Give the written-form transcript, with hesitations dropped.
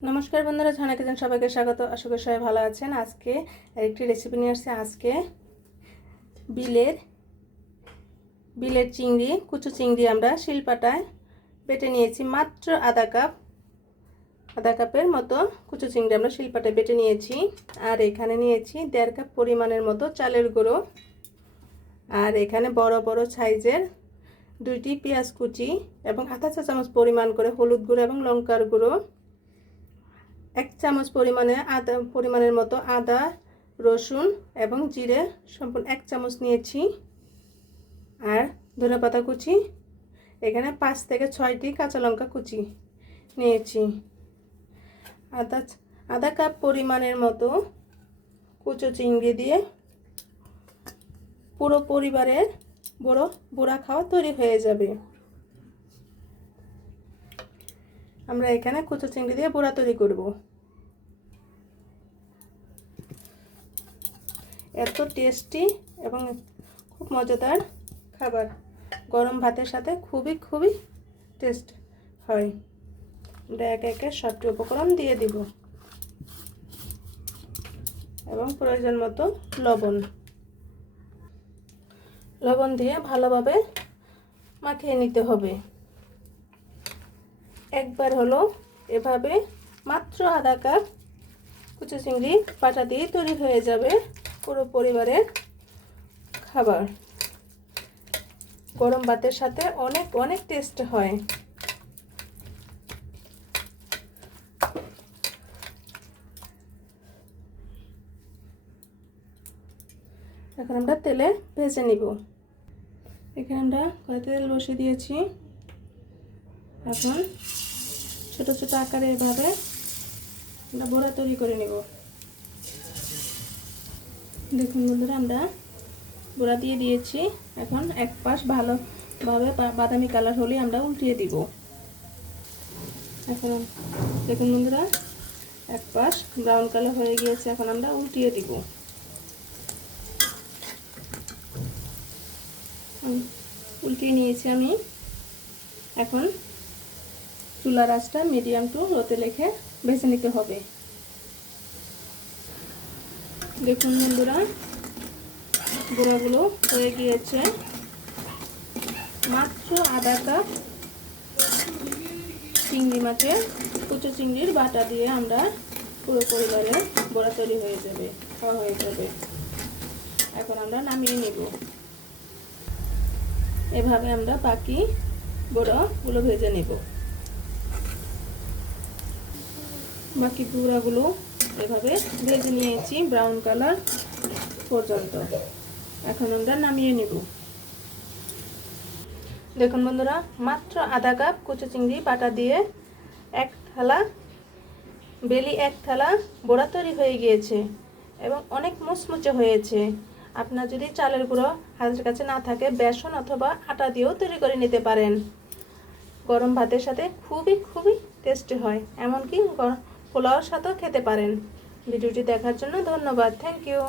নমস্কার বন্ধুরা, ঝর্ণা কিচেন সবাইকে স্বাগত। আশা করি সবাই ভালো আছেন। আজকে একটি রেসিপি নিয়ে আসছে। আজকে বিলের চিংড়ি, কুচু চিংড়ি আমরা শিলপাটায় বেটে নিয়েছি। মাত্র আধা কাপের মতো কুচু চিংড়ি আমরা শিলপাটায় বেটে নিয়েছি। আর এখানে নিয়েছি 1.5 কাপ পরিমাণের মতো চালের গুঁড়ো। আর এখানে বড় বড় সাইজের 2টি পেঁয়াজ কুচি এবং আধা চা চামচ পরিমাণ করে হলুদ গুঁড়ো এবং লঙ্কার গুঁড়ো, 1 চামচ পরিমাণের মতো আদা, রসুন এবং জিরে সম্পূর্ণ 1 চামচ নিয়েছি। আর ধনেপাতা কুচি, এখানে 5 থেকে 6টি কাঁচা লঙ্কা কুচি নিয়েছি। আধা কাপ পরিমাণের মতো কুচো চিংড়ি দিয়ে পুরো পরিবারের বড়া খাওয়া তৈরি হয়ে যাবে। আমরা এখানে কুচো চিংড়ি দিয়ে বড়া তৈরি করব। এত টেস্টি এবং খুব মজাদার খাবার, গরম ভাতের সাথে খুবই টেস্ট হয়। আমরা একে একে সবটি উপকরণ দিয়ে দিব এবং প্রয়োজন মতো লবণ দিয়ে ভালোভাবে মাখিয়ে নিতে হবে। একবার হলো এভাবে মাত্র আধা কাপ কুচো চিংড়ি পাটা দিয়ে তৈরি হয়ে যাবে পুরো পরিবারের খাবার। গরম ভাতের সাথে অনেক টেস্ট হয়। এখন আমরা তেলে ভেজে নিব। এখানে আমরা কড়াইতে তেল বসিয়ে দিয়েছি। এখন ছোট ছোট আকারে এভাবে আমরা বড়া তৈরি করে নেব। দেখুন বন্ধুরা, আমরা বড়া দিয়ে দিয়েছি। এখন এক পাশ ভালোভাবে বাদামি কালার হলে আমরা উল্টিয়ে দিব। এখন দেখুন বন্ধুরা, এক পাশ ব্রাউন কালার হয়ে গিয়েছে। এখন আমরা উল্টিয়ে দিব। উল্টিয়ে নিয়েছি আমি। এখন চুলার আঁচটা মিডিয়াম টু লোতে রেখে ভেজে নিতে হবে। দেখুন বন্ধুরা, বড়াগুলো হয়ে গিয়েছে। মাত্র আধা কাপ চিংড়ি মাছের কুচো চিংড়ির বাটা দিয়ে আমরা পুরো পরিবারের বড়া তৈরি হয়ে যাবে, খাওয়া হয়ে যাবে। এখন আমরা নামিয়ে নেব। এভাবে আমরা বাকি বড়াগুলো ভেজে নেব। বাকি বড়াগুলো এভাবে ভেজে নিয়েছি ব্রাউন কালার পর্যন্ত। এখন আমরা নামিয়ে নেব। দেখুন বন্ধুরা, মাত্র আধা কাপ কুচো চিংড়ি বাটা দিয়ে এক থালা বড়া তৈরি হয়ে গিয়েছে এবং অনেক মুচমুচে হয়েছে। আপনার যদি চালের গুঁড়ো হাতের কাছে না থাকে, বেসন অথবা আটা দিয়েও তৈরি করে নিতে পারেন। গরম ভাতের সাথে খুবই টেস্টি হয়, এমনকি পোলাওর সাথেও খেতে পারেন। ভিডিওটি দেখার জন্য ধন্যবাদ। Thank you.